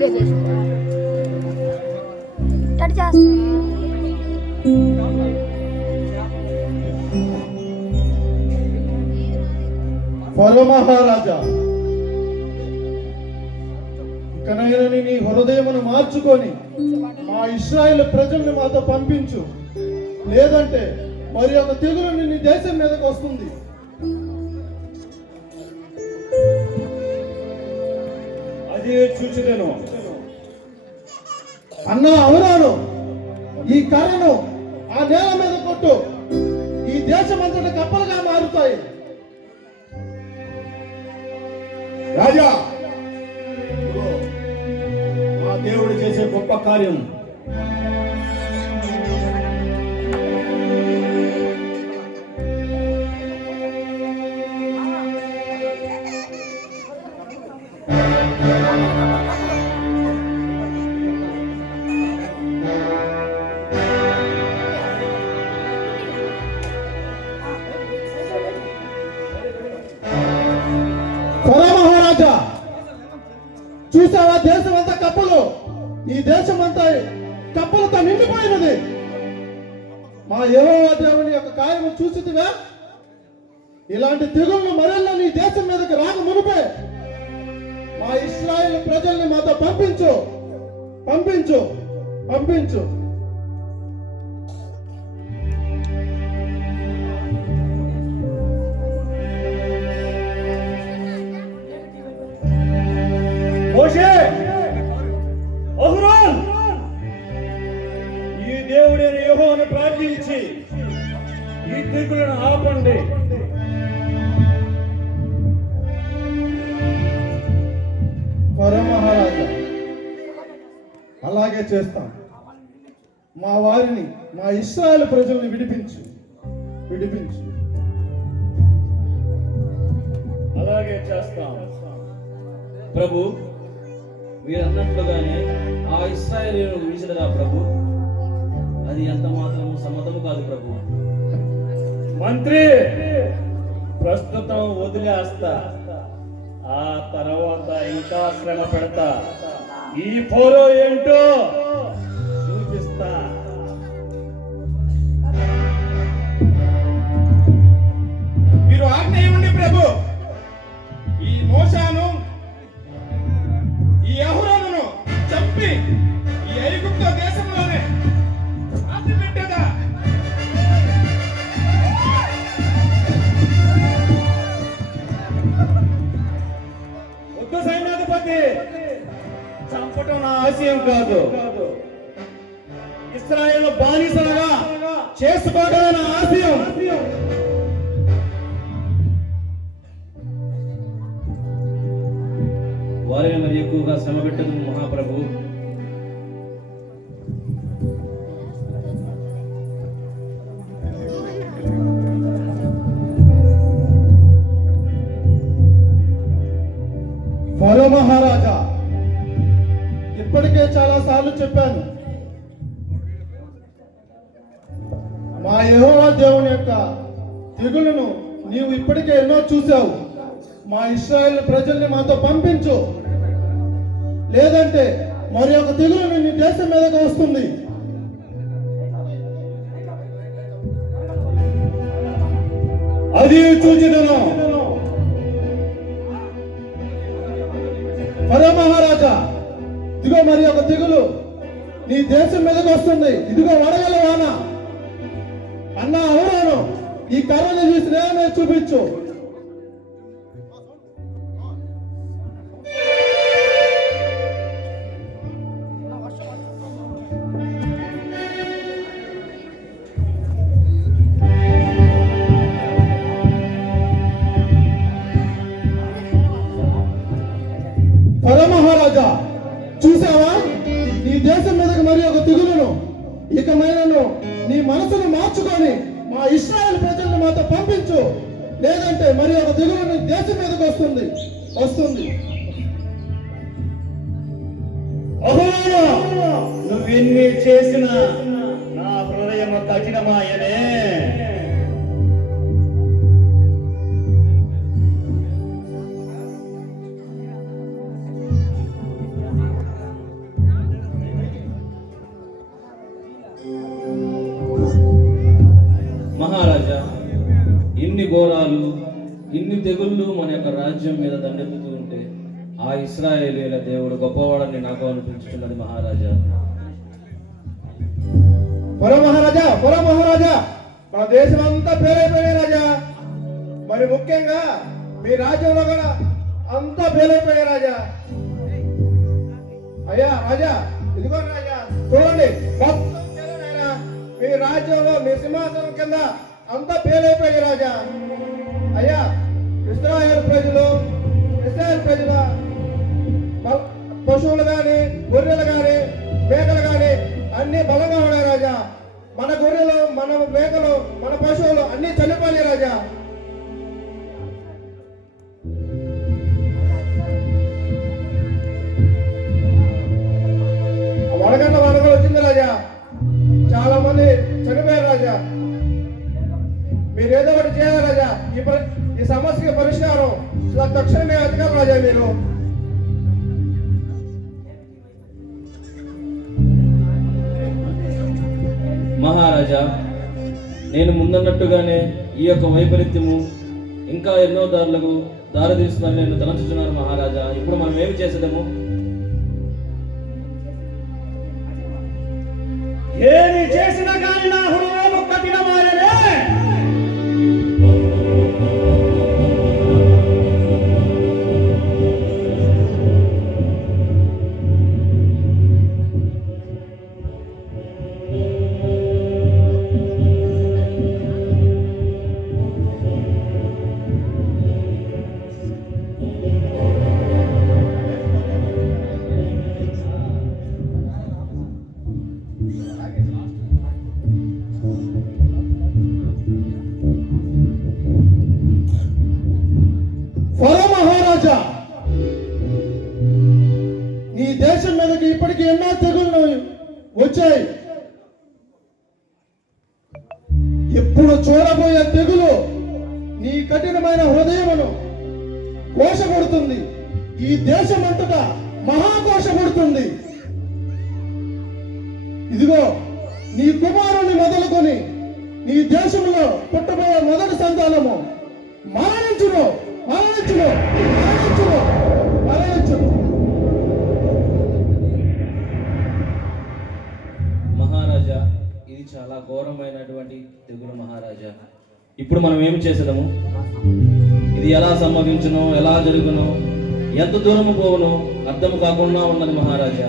ఫరో మహారాజా, ఇకనైనా నీ హృదయమును మార్చుకొని మా ఇశ్రాయేలు ప్రజల్ని మాతో పంపించు, లేదంటే మరి ఒక తెగులు నీ దేశం మీదకి వస్తుంది. అదే చూచుదను. అన్నా అవునాను, ఈ కర్రను ఆ నేల మీద కొట్టు, ఈ దేశం అంతటా కప్పలుగా మారుతాయి. రాజా, మా దేవుడు చేసే గొప్ప కార్యం. మహారాజా, చూసావా దేశం అంతా కప్పలు, ఈ దేశం అంతా కప్పలతో నిండిపోయినది. మా యెహోవా దేవుని యొక్క కార్యము చూసితివా? ఇలాంటి తెగుళ్ళు మరెల్లా నీ దేశం మీదకి రాక మునిపే మా ఇశ్రాయేలు ప్రజల్ని మాతో పంపించు, పంపించు, పంపించు. మోషే, అహరోన్, ఈ దేవుడైన యెహోవాను ప్రార్థించి ఈ తెగులను ఆపండి. ఫరో మహారాజా, అలాగే చేస్తాం. మా వారిని, మా ఇశ్రాయేలు ప్రజల్ని విడిపించు, విడిపించు. అలాగే చేస్తాం ప్రభు. మీరు అన్నట్లుగానే ఆ ఇశ్రాయేలీయులను విడిచినరా ప్రభు? అది ఎంత మాత్రము సమ్మతము కాదు ప్రభు. మంత్రి, ప్రస్తుతం వదిలేస్తా, ఆ తర్వాత ఇంకా శ్రమ పెడతా. ఈ ఫరో ఏంటో చూపిస్తా. మీరు ఆజ్ఞ ఇవ్వండి ప్రభు. ఈ మోషాను, ఈ అహరోనును చంపి ఈ ఐగుప్తు దేశంలోనే పాతి పెట్టేదా? వద్దు సైన్యాధిపతి, చంపటం నా ఆశయం కాదు. ఇశ్రాయేలు బానిసలుగా చేసుకోవడమే నా ఆశయం. వారిని మరి ఎక్కువగా శ్రమ పెట్టదు మహాప్రభు. ఫరో మహారాజా, ఇప్పటికే చాలా సార్లు చెప్పాను, మా యెహోవా దేవుని యొక్క తెగులను నీవు ఇప్పటికే ఎన్నో చూసావు. మా ఇశ్రాయేల్ ప్రజల్ని మాతో పంపించు, లేదంటే మరి ఒక తెగులు నీ దేశం మీదకి వస్తుంది. అది చూచిదను. ఫరో మహారాజా, ఇదిగో మరి ఒక తెగులు నీ దేశం మీదకి వస్తుంది. ఇదిగో వడగల వాన. అన్నా అవునాను, ఈ కర్రను చూసి నేనే చూపించు. ఫరో మహారాజా, చూసావా నీ దేశం మీదకి మరి ఒక తెగులును. ఇకమైనను నీ మనసును మార్చుకొని మా ఇశ్రాయేలు ప్రజలను మాతో పంపించు, లేదంటే మరి ఒక తెగులు నీ దేశం మీదకి వస్తుంది, వస్తుంది. నువ్వెన్ని చేసినా నా హృదయం కఠినమాయనే. ఇన్ని తెగుళ్ళు మన యొక్క రాజ్యం మీద దండెత్తుతూ ఉంటే ఆ ఇశ్రాయేలీయుల దేవుడు గొప్పవాడని నాకు అనిపించుతున్నది మహారాజా. పొర మహారాజా, మన దేశం అంతా పేరైపోయినాయి రాజా. మరి ముఖ్యంగా మీ రాజ్యంలో కూడా అంతా పేరైపోయాయి రాజా. అయ్యా రాజా, ఇదిగో రాజా చూడండి, మొత్తం పేరైనా మీ రాజ్యంలో మీ సింహాసనం కింద అంతా పేరైపోయాయి రాజా. అయ్యా, ఇశ్రాయేలు ప్రజల పశువులు గాని, గొర్రెలు గాని, మేకలు గాని అన్ని బలంగా ఉన్నాయి రాజా. మన గొర్రెలు, మన మేకలు, మన పశువులు అన్ని చనిపోయి రాజా. వడగంట వడగలు వచ్చింది రాజా, చాలా మంది చనిపోయారు రాజా. మీరు ఏదో ఒకటి చేయాలి రాజా. ఈ సమస్యకి పరిష్కారం తక్షణమే అధికారం రాజా. మీరు మహారాజా, నేను ముందన్నట్టుగానే ఈ యొక్క వైపరీత్యము ఇంకా ఎన్నో దారితీస్తుందని నేను తలంచుతున్నాను మహారాజా. ఇప్పుడు మనం ఏమి చేసేదము? ఏమి చేసినా కానీ నా హృదయం కఠినమాయనే. ఫరో మహారాజా, నీ దేశం మీదకి ఇప్పటికి ఎన్నో తెగుళ్ళు వచ్చాయి. ఇప్పుడు చూడబోయే తెగులు నీ కఠినమైన హృదయమును కోశపడుతుంది. ఈ దేశం అంతటా మహాకోశపడుతుంది. ఇదిగో, నీ కుమారుని మొదలుకొని నీ దేశంలో పుట్టబోయే మొదటి సంతానము మరణించును. మహారాజా, ఇది చాలా ఘోరమైనటువంటి తెగులు మహారాజా. ఇప్పుడు మనం ఏమి చేసేదము? ఇది ఎలా సంభవించునో, ఎలా జరుగునో, ఎంత దూరము పోవునో అర్థం కాకుండా ఉన్నది మహారాజా.